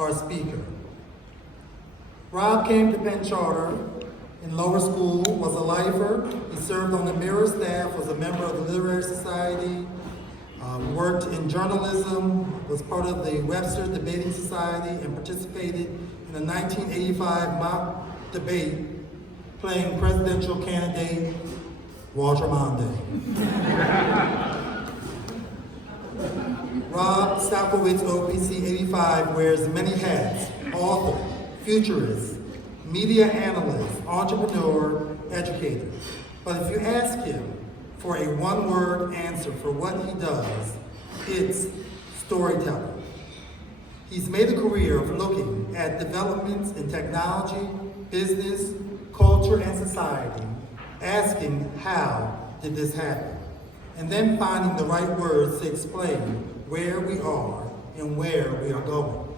our speaker. Rob came to Penn Charter in lower school, was a lifer. He served on the Mirror staff, was a member of the Literary Society, worked in journalism, was part of the Webster Debating Society, and participated in the 1985 mock debate playing presidential candidate Walter Mondale. Rob Salkowitz, OPC 85, wears many hats: author, futurist, media analyst, entrepreneur, educator. But if you ask him for a one-word answer for what he does, it's storyteller. He's made a career of looking at developments in technology, business, culture, and society, asking how did this happen, and then finding the right words to explain where we are and where we are going.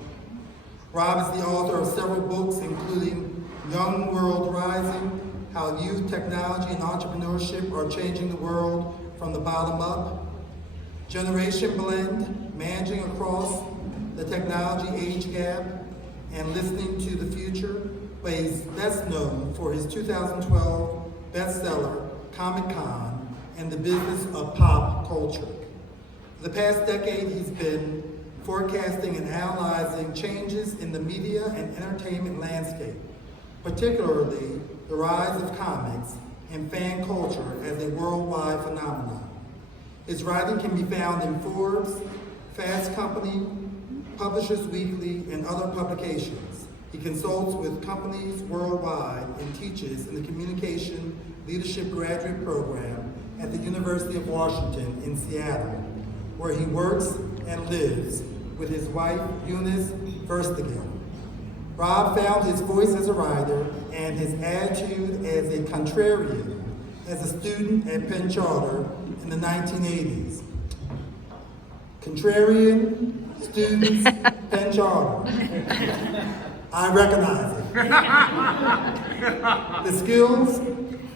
Rob is the author of several books, including Young World Rising, How Youth, Technology, and Entrepreneurship Are Changing the World from the Bottom Up, Generation Blend, Managing Across the Technology Age Gap, and Listening to the Future, but he's best known for his 2012 bestseller, Comic-Con, and the Business of Pop Culture. For the past decade, he's been forecasting and analyzing changes in the media and entertainment landscape, particularly the rise of comics and fan culture as a worldwide phenomenon. His writing can be found in Forbes, Fast Company, Publishers Weekly, and other publications. He consults with companies worldwide and teaches in the Communication Leadership Graduate Program at the University of Washington in Seattle, where he works and lives with his wife, Eunice Verstegen. Rob found his voice as a writer and his attitude as a contrarian as a student at Penn Charter in the 1980s. Contrarian, students, Penn Charter. I recognize it. The skills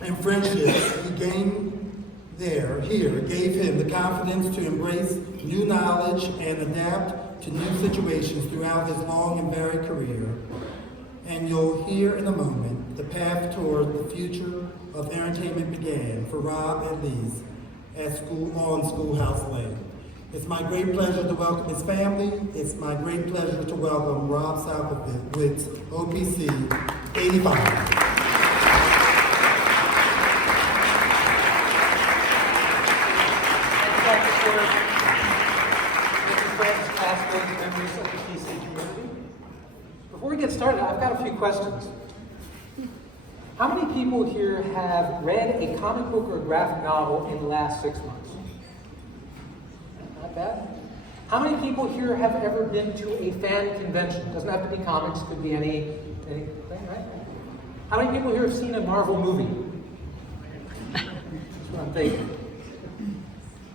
and friendships he gained here gave him the confidence to embrace new knowledge and adapt to new situations throughout his long and varied career. And you'll hear in a moment the path toward the future of entertainment began for Rob and Lise on Schoolhouse Lane. It's my great pleasure to welcome his family. It's my great pleasure to welcome Rob Salkowitz, OPC 85. Before we get started, I've got a few questions. How many people here have read a comic book or graphic novel in the last 6 months? Not bad. How many people here have ever been to a fan convention? Doesn't have to be comics, could be anything, right? How many people here have seen a Marvel movie? That's what I'm thinking.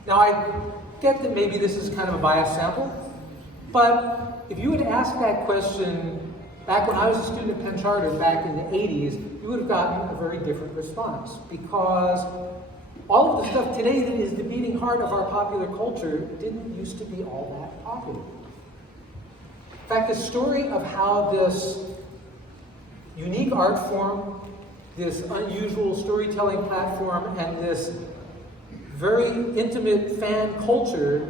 Now, I get that maybe this is kind of a biased sample, but if you had asked that question back when I was a student at Penn Charter back in the 80s, you would have gotten a very different response, because all of the stuff today that is the beating heart of our popular culture didn't used to be all that popular. In fact, the story of how this unique art form, this unusual storytelling platform, and this very intimate fan culture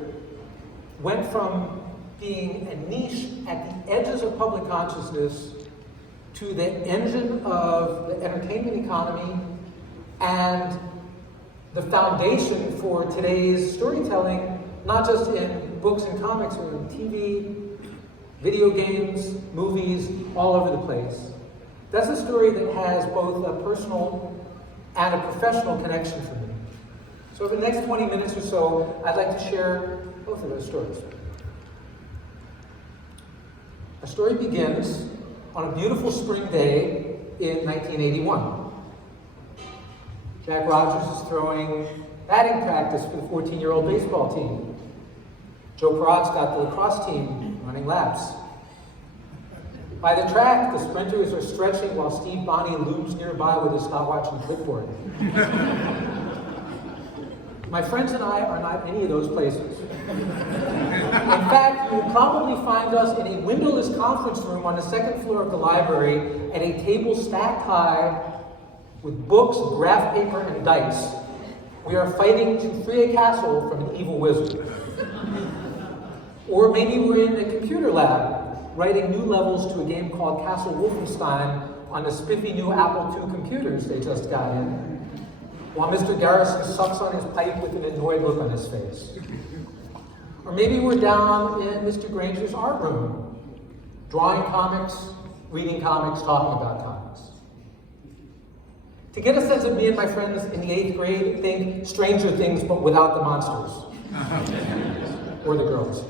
went from being a niche at the edges of public consciousness to the engine of the entertainment economy and the foundation for today's storytelling, not just in books and comics, but in TV, video games, movies, all over the place. That's a story that has both a personal and a professional connection for me. So for the next 20 minutes or so, I'd like to share both of those stories. Our story begins on a beautiful spring day in 1981. Jack Rogers is throwing batting practice for the 14-year-old baseball team. Joe Perot's got the lacrosse team running laps. By the track, the sprinters are stretching while Steve Bonney looms nearby with his stopwatch and clipboard. My friends and I are not any of those places. In fact, you'll probably find us in a windowless conference room on the second floor of the library at a table stacked high with books, graph paper, and dice. We are fighting to free a castle from an evil wizard. Or maybe we're in the computer lab, writing new levels to a game called Castle Wolfenstein on the spiffy new Apple II computers they just got in, while Mr. Garrison sucks on his pipe with an annoyed look on his face. Or maybe we're down in Mr. Granger's art room, drawing comics, reading comics, talking about comics. To get a sense of me and my friends in the 8th grade, think Stranger Things, but without the monsters. Or the girls.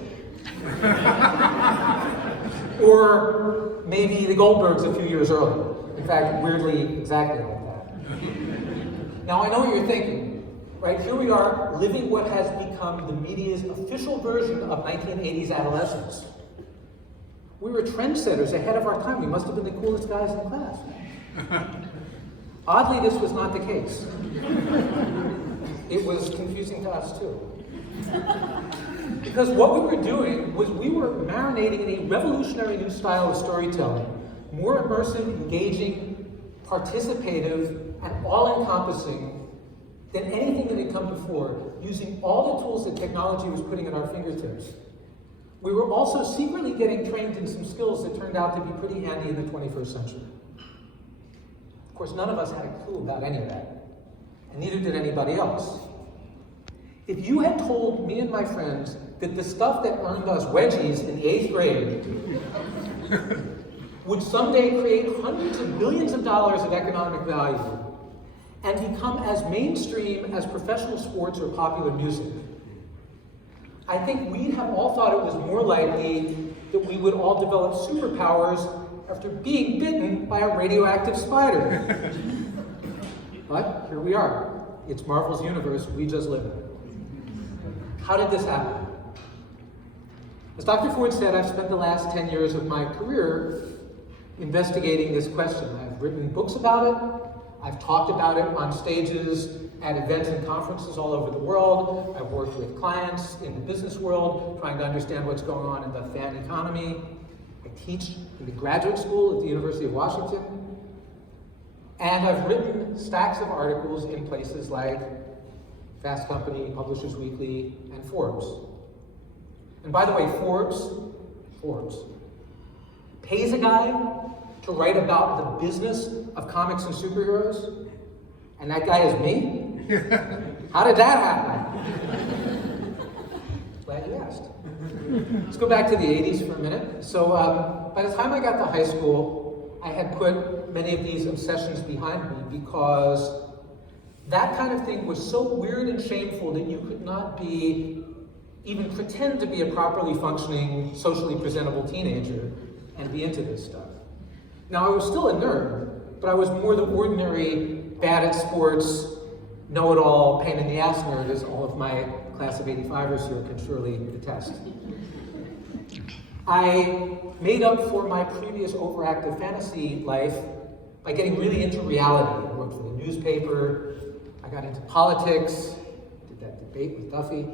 Or maybe the Goldbergs a few years earlier. In fact, weirdly, exactly like that. Now, I know what you're thinking, right? Here we are, living what has become the media's official version of 1980s adolescence. We were trendsetters ahead of our time. We must have been the coolest guys in class. Oddly, this was not the case. It was confusing to us, too. Because what we were doing was we were marinating in a revolutionary new style of storytelling, more immersive, engaging, participative, and all-encompassing than anything that had come before, using all the tools that technology was putting at our fingertips. We were also secretly getting trained in some skills that turned out to be pretty handy in the 21st century. Of course, none of us had a clue about any of that, and neither did anybody else. If you had told me and my friends that the stuff that earned us wedgies in the 8th grade would someday create hundreds of millions of dollars of economic value and become as mainstream as professional sports or popular music, I think we'd have all thought it was more likely that we would all develop superpowers after being bitten by a radioactive spider. But here we are. It's Marvel's universe we just live in. How did this happen? As Dr. Ford said, I've spent the last 10 years of my career investigating this question. I've written books about it. I've talked about it on stages at events and conferences all over the world. I've worked with clients in the business world, trying to understand what's going on in the fan economy. I teach in the graduate school at the University of Washington. And I've written stacks of articles in places like Fast Company, Publishers Weekly, and Forbes. And by the way, Forbes pays a guy to write about the business of comics and superheroes, and that guy is me? How did that happen? Glad you asked. Let's go back to the 80s for a minute. So by the time I got to high school, I had put many of these obsessions behind me because that kind of thing was so weird and shameful that you could not even pretend to be a properly functioning, socially presentable teenager and be into this stuff. Now, I was still a nerd, but I was more the ordinary, bad at sports, know-it-all, pain in the ass nerd, as all of my class of 85ers here can surely attest. I made up for my previous overactive fantasy life by getting really into reality. I worked for the newspaper, I got into politics, did that debate with Duffy.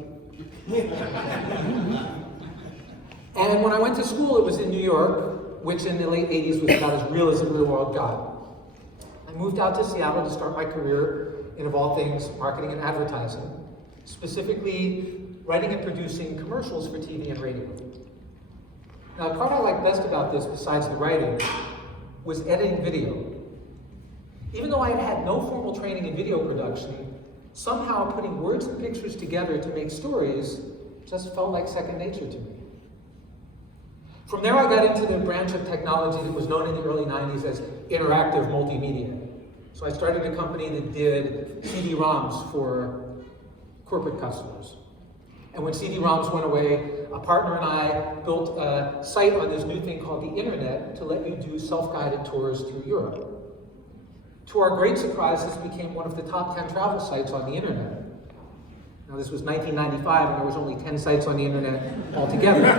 And when I went to school, it was in New York, which in the late 80s was about as real as the real world got. I moved out to Seattle to start my career in, of all things, marketing and advertising, specifically writing and producing commercials for TV and radio. Now, the part I liked best about this, besides the writing, was editing video. Even though I had had no formal training in video production, somehow putting words and pictures together to make stories just felt like second nature to me. From there, I got into the branch of technology that was known in the early 90s as interactive multimedia. So I started a company that did CD-ROMs for corporate customers. And when CD-ROMs went away, a partner and I built a site on this new thing called the internet to let you do self-guided tours through Europe. To our great surprise, this became one of the top 10 travel sites on the internet. Now, this was 1995, and there was only 10 sites on the internet altogether.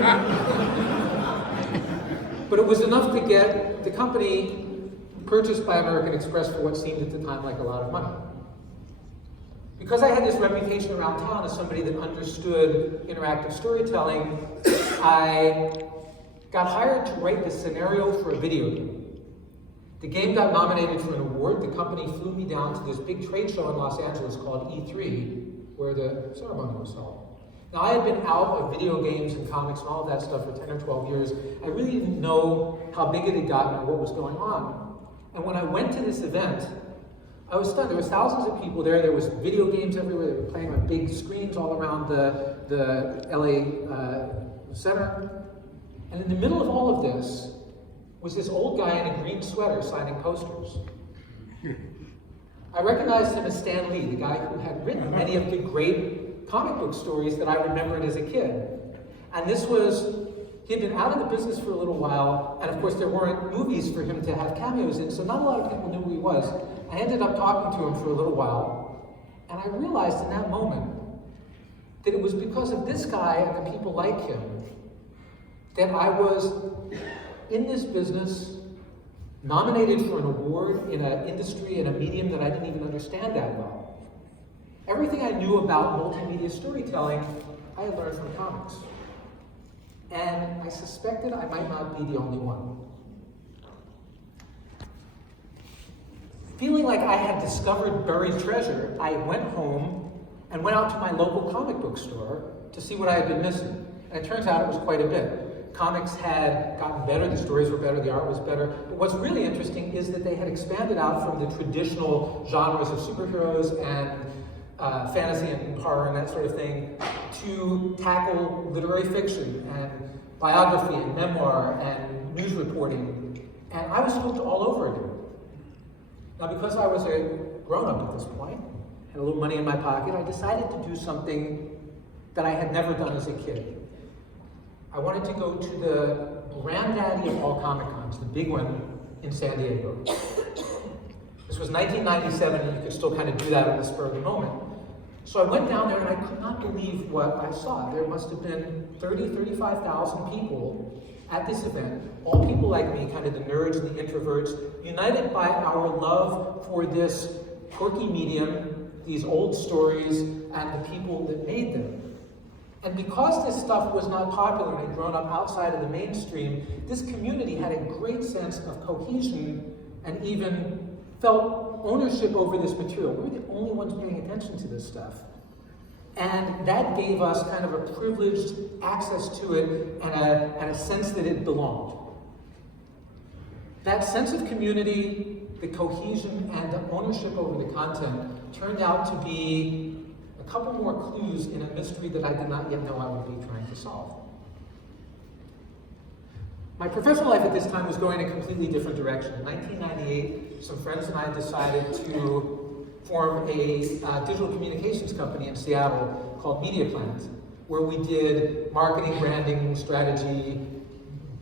But it was enough to get the company purchased by American Express for what seemed at the time like a lot of money. Because I had this reputation around town as somebody that understood interactive storytelling, I got hired to write the scenario for a video game. The game got nominated for an award. The company flew me down to this big trade show in Los Angeles called E3, where the ceremony was held. Now, I had been out of video games and comics and all of that stuff for 10 or 12 years. I really didn't know how big it had gotten or what was going on. And when I went to this event, I was stunned. There was thousands of people there. There was video games everywhere. They were playing on big screens all around the LA center. And in the middle of all of this was this old guy in a green sweater signing posters. I recognized him as Stan Lee, the guy who had written many of the great comic book stories that I remembered as a kid. And he had been out of the business for a little while, and of course there weren't movies for him to have cameos in, so not a lot of people knew who he was. I ended up talking to him for a little while, and I realized in that moment that it was because of this guy and the people like him that I was in this business, nominated for an award in an industry, in a medium that I didn't even understand that well. Everything I knew about multimedia storytelling, I had learned from comics. And I suspected I might not be the only one. Feeling like I had discovered buried treasure, I went home and went out to my local comic book store to see what I had been missing. And it turns out it was quite a bit. Comics had gotten better, the stories were better, the art was better. But what's really interesting is that they had expanded out from the traditional genres of superheroes and fantasy and horror and that sort of thing to tackle literary fiction and biography and memoir and news reporting. And I was hooked all over again. Now, because I was a grown-up at this point, had a little money in my pocket, I decided to do something that I had never done as a kid. I wanted to go to the granddaddy of all Comic Cons, the big one in San Diego. This was 1997, and you could still kind of do that on the spur of the moment. So I went down there, and I could not believe what I saw. There must have been 35,000 people at this event, all people like me, kind of the nerds and the introverts, united by our love for this quirky medium, these old stories, and the people that made them. And because this stuff was not popular and had grown up outside of the mainstream, this community had a great sense of cohesion and even felt ownership over this material. We were the only ones paying attention to this stuff. And that gave us kind of a privileged access to it and a sense that it belonged. That sense of community, the cohesion, and the ownership over the content turned out to be a couple more clues in a mystery that I did not yet know I would be trying to solve. My professional life at this time was going a completely different direction. In 1998, some friends and I decided to form a digital communications company in Seattle called Media Plant, where we did marketing, branding, strategy,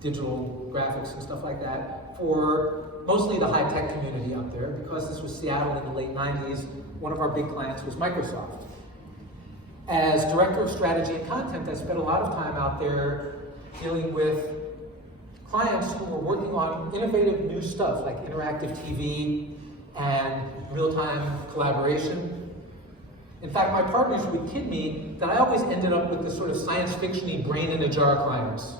digital graphics and stuff like that for mostly the high-tech community out there. Because this was Seattle in the late 90s, one of our big clients was Microsoft. As director of strategy and content, I spent a lot of time out there dealing with clients who were working on innovative new stuff like interactive TV and real-time collaboration. In fact, my partners would kid me that I always ended up with this sort of science fiction-y brain in a jar clients.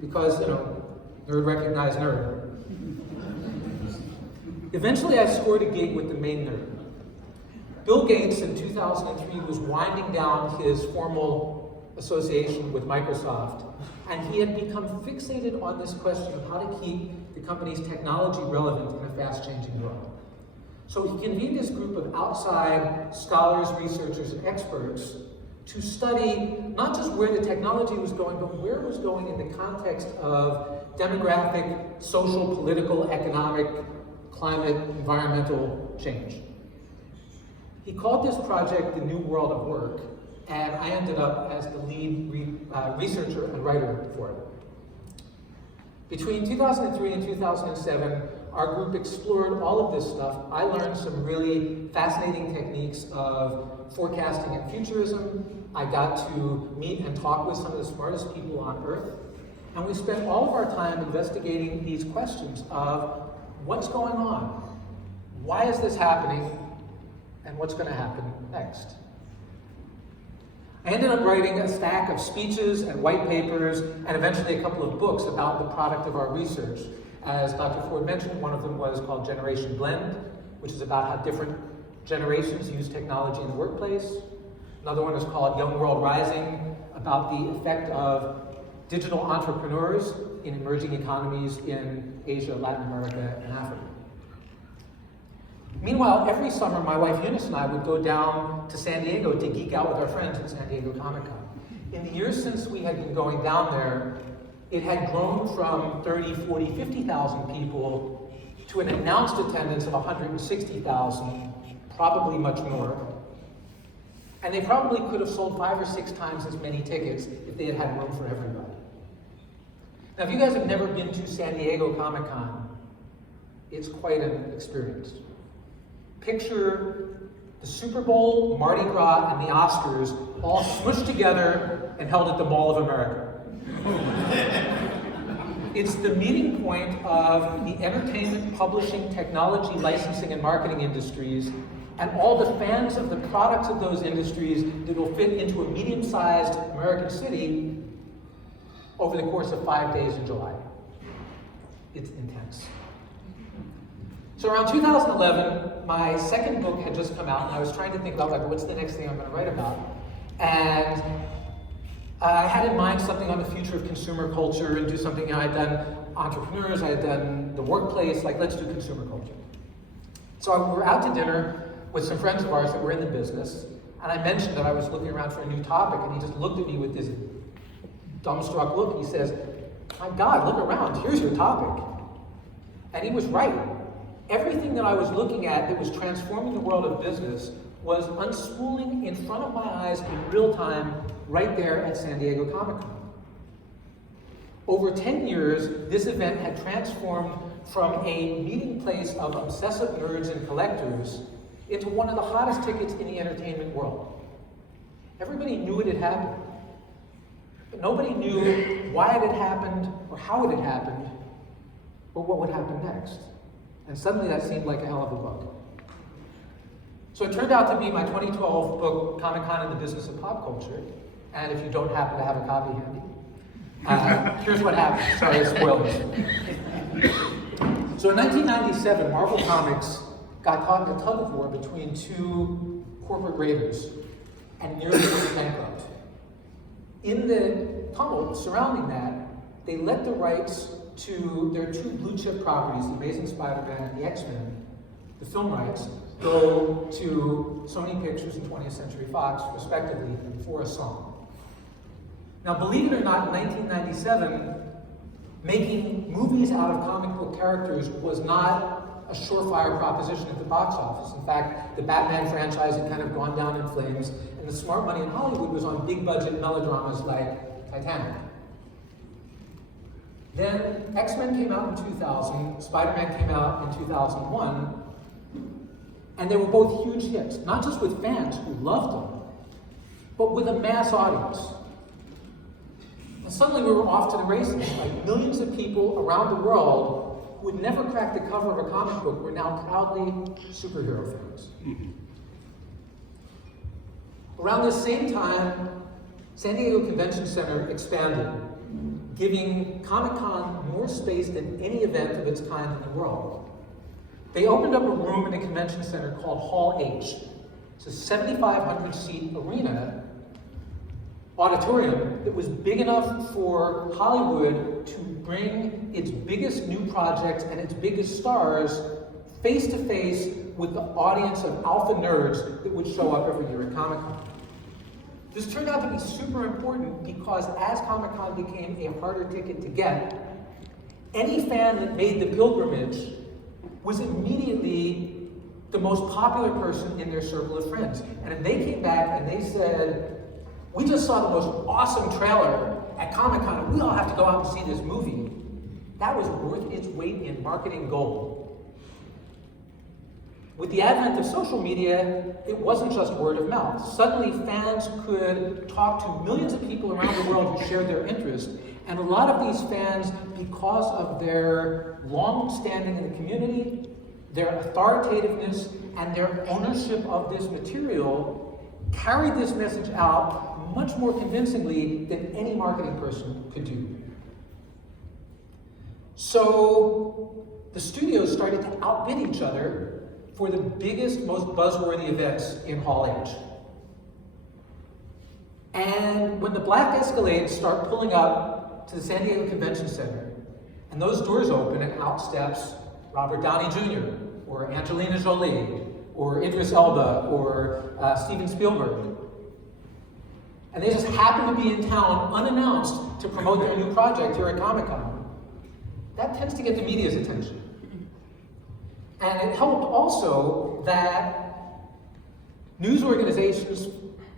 Because, nerd recognized nerd. Eventually I scored a gig with the main nerd. Bill Gates in 2003 was winding down his formal association with Microsoft, and he had become fixated on this question of how to keep the company's technology relevant in a fast-changing world. So he convened this group of outside scholars, researchers, and experts to study not just where the technology was going, but where it was going in the context of demographic, social, political, economic, climate, environmental change. He called this project the New World of Work, and I ended up as the lead researcher and writer for it. Between 2003 and 2007, our group explored all of this stuff. I learned some really fascinating techniques of forecasting and futurism. I got to meet and talk with some of the smartest people on Earth. And we spent all of our time investigating these questions of what's going on? Why is this happening? and what's going to happen next. I ended up writing a stack of speeches and white papers and eventually a couple of books about the product of our research. As Dr. Ford mentioned, one of them was called Generation Blend, which is about how different generations use technology in the workplace. Another one is called Young World Rising, about the effect of digital entrepreneurs in emerging economies in Asia, Latin America, and Africa. Meanwhile, every summer, my wife Eunice and I would go down to San Diego to geek out with our friends at San Diego Comic-Con. In the years since we had been going down there, it had grown from 30, 40, 50,000 people to an announced attendance of 160,000, probably much more. And they probably could have sold 5 or 6 times as many tickets if they had had room for everybody. Now, if you guys have never been to San Diego Comic-Con, it's quite an experience. Picture the Super Bowl, Mardi Gras, and the Oscars all smushed together and held at the Mall of America. It's the meeting point of the entertainment, publishing, technology, licensing, and marketing industries, and all the fans of the products of those industries that will fit into a medium-sized American city over the course of 5 days in July. It's intense. So around 2011, my second book had just come out, and I was trying to think about, like, what's the next thing I'm going to write about? And I had in mind something on the future of consumer culture and do something, you know, I'd done entrepreneurs, I had done the workplace, like, let's do consumer culture. So we were out to dinner with some friends of ours that were in the business, and I mentioned that I was looking around for a new topic, and he just looked at me with this dumbstruck look. He says, "My God, look around, here's your topic." And he was right. Everything that I was looking at that was transforming the world of business was unspooling in front of my eyes in real time right there at San Diego Comic-Con. Over 10 years, this event had transformed from a meeting place of obsessive nerds and collectors into one of the hottest tickets in the entertainment world. Everybody knew it had happened, but nobody knew why it had happened or how it had happened or what would happen next. And suddenly that seemed like a hell of a book. So it turned out to be my 2012 book, Comic-Con and the Business of Pop Culture. And if you don't happen to have a copy handy, here's what happened. Sorry, spoilers. So in 1997, Marvel Comics got caught in a tug of war between 2 corporate raiders and nearly went bankrupt. In the tumult surrounding that, they let the rights to their 2 blue chip properties, The Amazing Spider-Man and the X-Men, the film rights, go to Sony Pictures and 20th Century Fox, respectively, for a song. Now, believe it or not, in 1997, making movies out of comic book characters was not a surefire proposition at the box office. In fact, the Batman franchise had kind of gone down in flames, and the smart money in Hollywood was on big budget melodramas like Titanic. Then X-Men came out in 2000, Spider-Man came out in 2001, and they were both huge hits, not just with fans who loved them, but with a mass audience. And suddenly we were off to the races. Like, millions of people around the world who would never crack the cover of a comic book were now proudly superhero fans. Around the same time, San Diego Convention Center expanded, giving Comic-Con more space than any event of its kind in the world. They opened up a room in the convention center called Hall H. It's a 7,500-seat arena auditorium that was big enough for Hollywood to bring its biggest new projects and its biggest stars face to face with the audience of alpha nerds that would show up every year at Comic-Con. This turned out to be super important because as Comic-Con became a harder ticket to get, any fan that made the pilgrimage was immediately the most popular person in their circle of friends. And if they came back and they said, "We just saw the most awesome trailer at Comic-Con, and we all have to go out and see this movie," that was worth its weight in marketing gold. With the advent of social media, it wasn't just word of mouth. Suddenly, fans could talk to millions of people around the world who shared their interest, and a lot of these fans, because of their long standing in the community, their authoritativeness, and their ownership of this material carried this message out much more convincingly than any marketing person could do. So the studios started to outbid each other for the biggest, most buzzworthy events in Hall H. And when the black Escalades start pulling up to the San Diego Convention Center, and those doors open and out steps Robert Downey Jr., or Angelina Jolie, or Idris Elba, or Steven Spielberg. And they just happen to be in town unannounced to promote their new project here at Comic-Con. That tends to get the media's attention. And it helped also that news organizations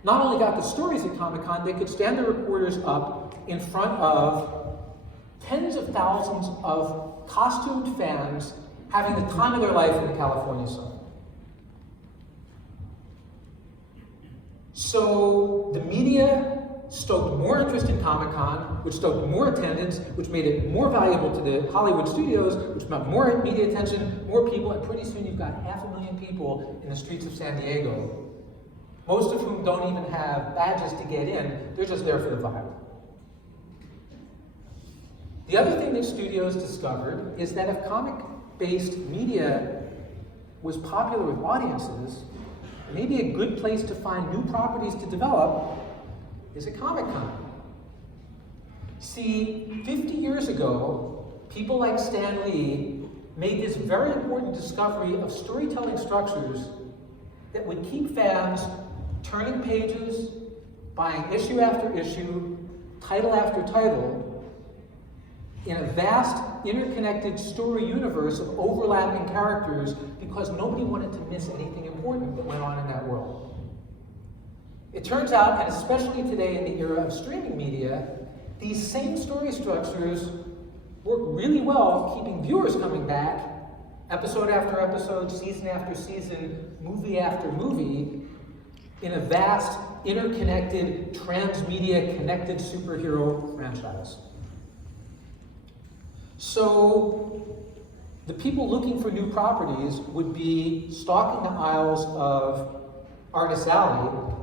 not only got the stories at Comic-Con, they could stand the reporters up in front of tens of thousands of costumed fans having the time of their life in the California sun. So the media stoked more interest in Comic-Con, which stoked more attendance, which made it more valuable to the Hollywood studios, which meant more media attention, more people, and pretty soon you've got 500,000 people in the streets of San Diego, most of whom don't even have badges to get in, they're just there for the vibe. The other thing that studios discovered is that if comic-based media was popular with audiences, maybe a good place to find new properties to develop is at Comic-Con. See, 50 years ago, people like Stan Lee made this very important discovery of storytelling structures that would keep fans turning pages, buying issue after issue, title after title, in a vast, interconnected story universe of overlapping characters because nobody wanted to miss anything important that went on in that world. It turns out, and especially today in the era of streaming media, these same story structures work really well keeping viewers coming back, episode after episode, season after season, movie after movie, in a vast, interconnected, transmedia, connected superhero franchise. So the people looking for new properties would be stalking the aisles of Artist Alley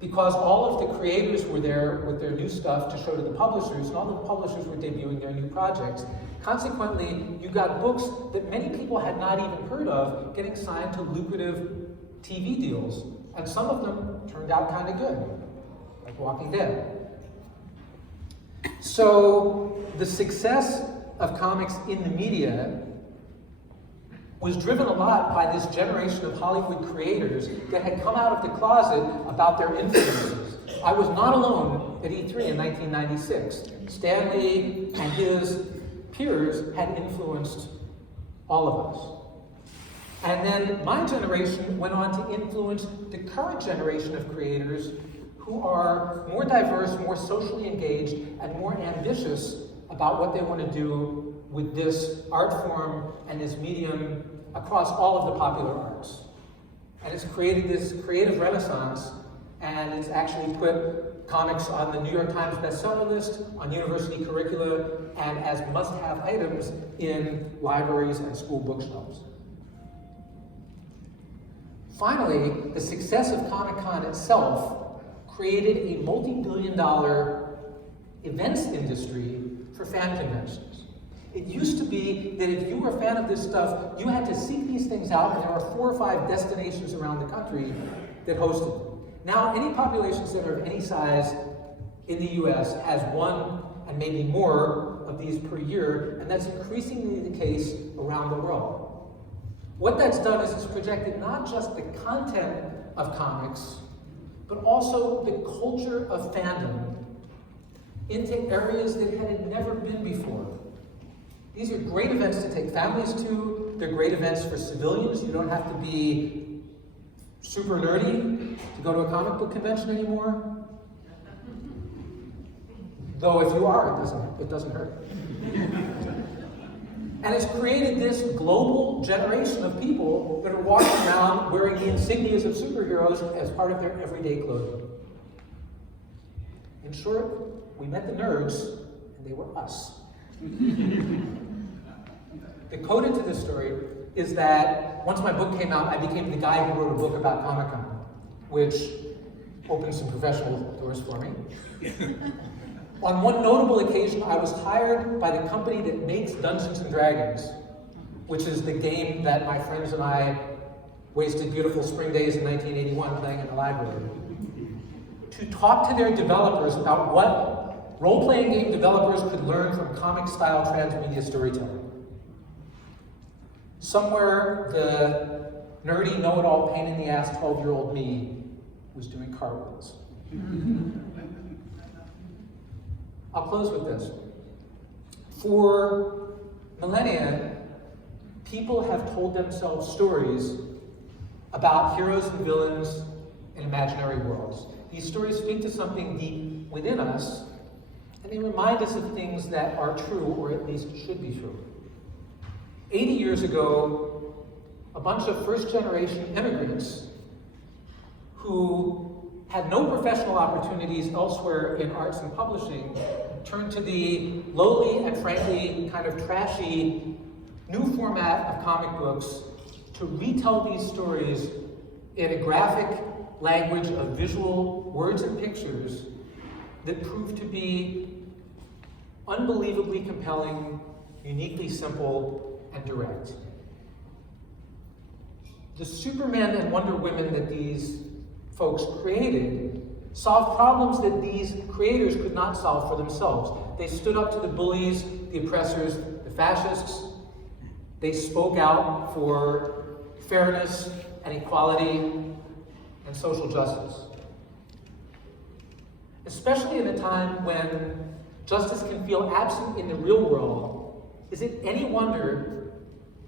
because all of the creators were there with their new stuff to show to the publishers, and all the publishers were debuting their new projects. Consequently, you got books that many people had not even heard of getting signed to lucrative TV deals, and some of them turned out kind of good, like Walking Dead. So the success of comics in the media was driven a lot by this generation of Hollywood creators that had come out of the closet about their influences. I was not alone at E3 in 1996. Stan Lee and his peers had influenced all of us. And then my generation went on to influence the current generation of creators who are more diverse, more socially engaged, and more ambitious about what they want to do with this art form and this medium across all of the popular arts. And it's created this creative renaissance, and it's actually put comics on the New York Times bestseller list, on university curricula, and as must-have items in libraries and school bookshelves. Finally, the success of Comic-Con itself created a multi-billion-dollar events industry for fan conventions. It used to be that if you were a fan of this stuff, you had to seek these things out, and there are 4 or 5 destinations around the country that hosted them. Now, any population center of any size in the US has 1 and maybe more of these per year, and that's increasingly the case around the world. What that's done is it's projected not just the content of comics, but also the culture of fandom into areas that had never been before. These are great events to take families to. They're great events for civilians. You don't have to be super nerdy to go to a comic book convention anymore. Though if you are, it doesn't hurt. And it's created this global generation of people that are walking around wearing the insignias of superheroes as part of their everyday clothing. In short, we met the nerds, and they were us. The coda to this story is that once my book came out, I became the guy who wrote a book about Comic-Con, which opened some professional doors for me. On one notable occasion, I was hired by the company that makes Dungeons & Dragons, which is the game that my friends and I wasted beautiful spring days in 1981 playing in the library, to talk to their developers about what role-playing game developers could learn from comic-style transmedia storytelling. Somewhere, the nerdy, know-it-all, pain-in-the-ass 12-year-old me was doing cartwheels. I'll close with this. For millennia, people have told themselves stories about heroes and villains in imaginary worlds. These stories speak to something deep within us, and they remind us of things that are true, or at least should be true. 80 years ago, a bunch of first-generation immigrants who had no professional opportunities elsewhere in arts and publishing turned to the lowly and frankly kind of trashy new format of comic books to retell these stories in a graphic language of visual words and pictures that proved to be unbelievably compelling, uniquely simple, and direct. The Superman and Wonder Women that these folks created solved problems that these creators could not solve for themselves. They stood up to the bullies, the oppressors, the fascists. They spoke out for fairness and equality and social justice. Especially in a time when justice can feel absent in the real world, is it any wonder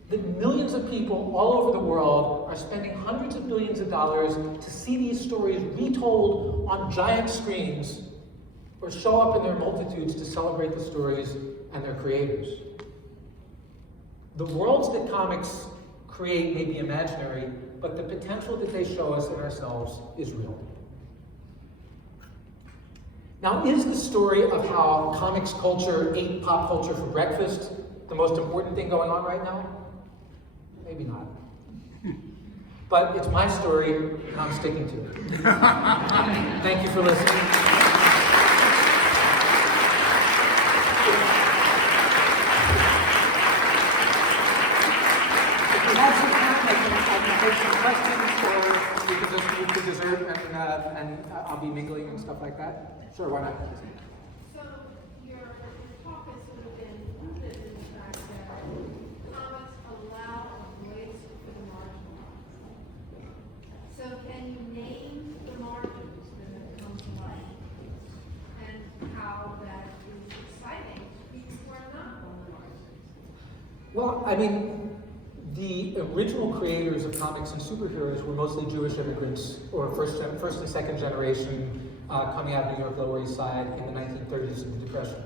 that millions of people all over the world are spending hundreds of billions of dollars to see these stories retold on giant screens or show up in their multitudes to celebrate the stories and their creators? The worlds that comics create may be imaginary, but the potential that they show us in ourselves is real. Now, is the story of how comics culture ate pop culture for breakfast the most important thing going on right now? Maybe not. But it's my story, and I'm sticking to it. Thank you for listening. If we have some time, I can take some questions, or we can just move to dessert, and I'll be mingling and stuff like that. Sure, why not? So your talk has sort of been rooted in the fact that comics allow a voice for the marginalized. So can you name the margins that have come to light and how that is exciting to people who are not on the margins? Well, I mean, the original creators of comics and superheroes were mostly Jewish immigrants, or first and second generation coming out of New York Lower East Side in the 1930s of the Depression.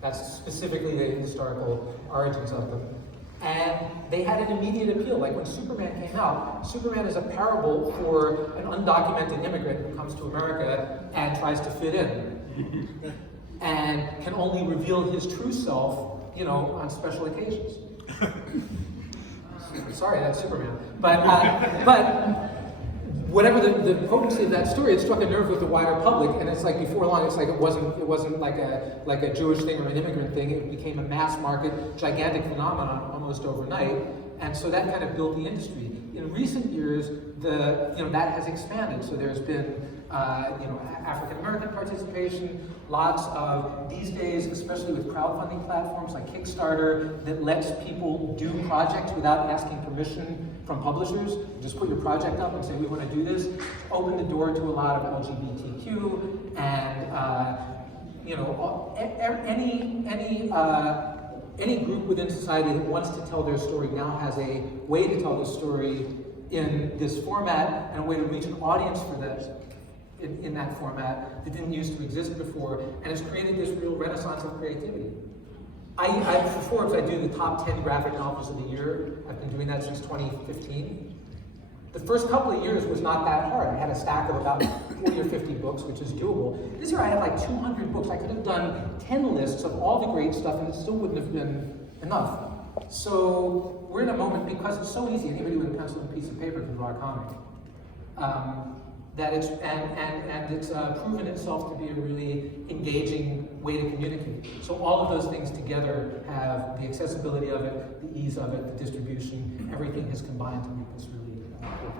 That's specifically the historical origins of them. And they had an immediate appeal. Like when Superman came out, Superman is a parable for an undocumented immigrant who comes to America and tries to fit in. And can only reveal his true self, on special occasions. Sorry, that's Superman. But whatever the potency of that story, it struck a nerve with the wider public, and it's like before long, it's like it wasn't like a Jewish thing or an immigrant thing. It became a mass market, gigantic phenomenon almost overnight, and so that kind of built the industry. In recent years, that has expanded. So there's been African American participation, lots of these days, especially with crowdfunding platforms like Kickstarter, that lets people do projects without asking permission from publishers. Just put your project up and say, we want to do this. Open the door to a lot of LGBTQ and any group within society that wants to tell their story now has a way to tell the story in this format and a way to reach an audience for that in that format that didn't used to exist before, and it's created this real renaissance of creativity. For Forbes, I do the top 10 graphic novels of the year. I've been doing that since 2015. The first couple of years was not that hard. I had a stack of about 40 or 50 books, which is doable. This year I have like 200 books. I could have done 10 lists of all the great stuff and it still wouldn't have been enough. So we're in a moment, because it's so easy, anybody with a pencil and a piece of paper can draw a comic. That it's and it's proven itself to be a really engaging way to communicate. So all of those things together have the accessibility of it, the ease of it, the distribution, everything has combined to make this really cool.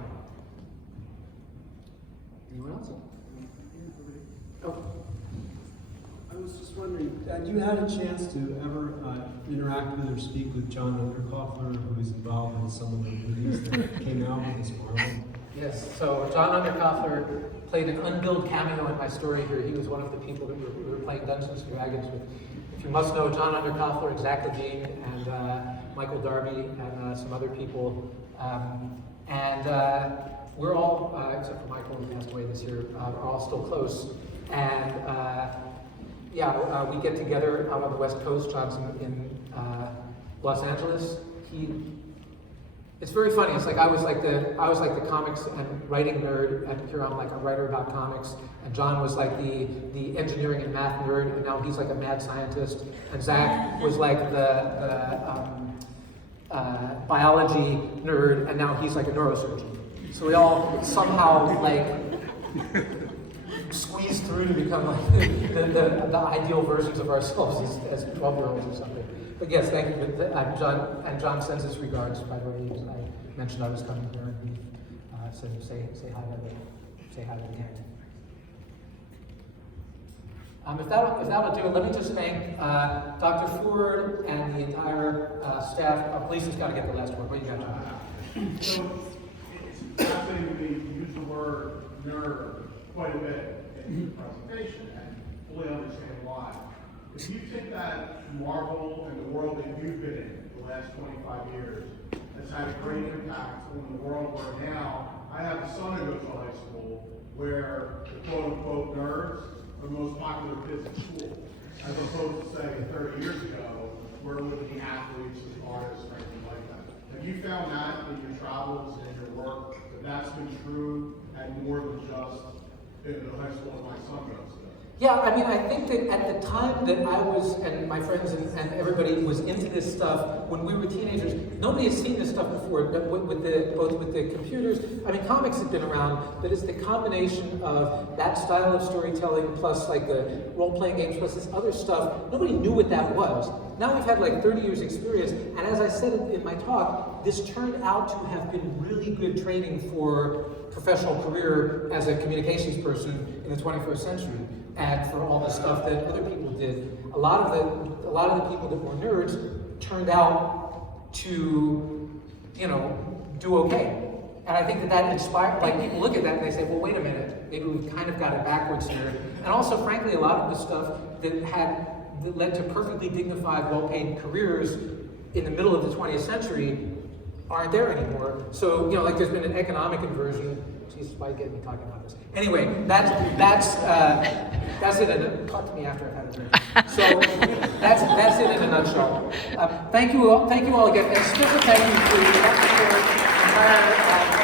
Anyone else? Oh. I was just wondering, had you had a chance to ever interact with or speak with John Underkoffler, who is involved in some of the movies that came out with this world? Yes, so John Underkoffler played an unbilled cameo in my story here. He was one of the people that we were playing Dungeons & Dragons with. If you must know, John Underkoffler, Zach Levine, and Michael Darby, and some other people. We're all, except for Michael, who passed away this year, are all still close. And we get together out on the West Coast. John's in Los Angeles. It's very funny. It's like I was like the comics and writing nerd, and here I'm like a writer about comics. And John was like the engineering and math nerd, and now he's like a mad scientist. And Zach was like the biology nerd, and now he's like a neurosurgeon. So we all somehow like squeeze through to become like the ideal versions of ourselves as 12-year-olds or something. But yes, thank you. John, and John sends his regards, by the way. I mentioned I was coming here, and he said say hi to the gang. If that'll do it, let me just thank Dr. Ford and the entire staff. Lisa's got to get the last word. What do you got, John? So it's fascinating to me. You use the word nerd quite a bit in your presentation, and fully understand why. If you take that Marvel and the world that you've been in the last 25 years has had a great impact on the world where now I have a son who goes to high school where the quote-unquote nerds are the most popular kids at school, as opposed to say 30 years ago where it would be athletes and artists or anything like that. Have you found that in your travels and your work, that that's been true and more than just in the high school my son goes to? Yeah, I mean, I think that at the time that I was, and my friends and everybody was into this stuff, when we were teenagers, nobody had seen this stuff before, but both with the computers. I mean, comics had been around, but it's the combination of that style of storytelling plus like the role-playing games plus this other stuff. Nobody knew what that was. Now we've had like 30 years experience, and as I said in my talk, this turned out to have been really good training for professional career as a communications person in the 21st century. And for all the stuff that other people did, a lot of the people that were nerds turned out to, do okay. And I think that inspired, like people look at that and they say, well, wait a minute, maybe we've kind of got it backwards here. And also, frankly, a lot of the stuff that led to perfectly dignified, well-paid careers in the middle of the 20th century aren't there anymore. So, like there's been an economic inversion. Jesus, why get me talking about this? Anyway, that's it. Talk to me after I've had a drink. So that's it in a nutshell. Thank you all again, and special thank you to Dr. Ford, entire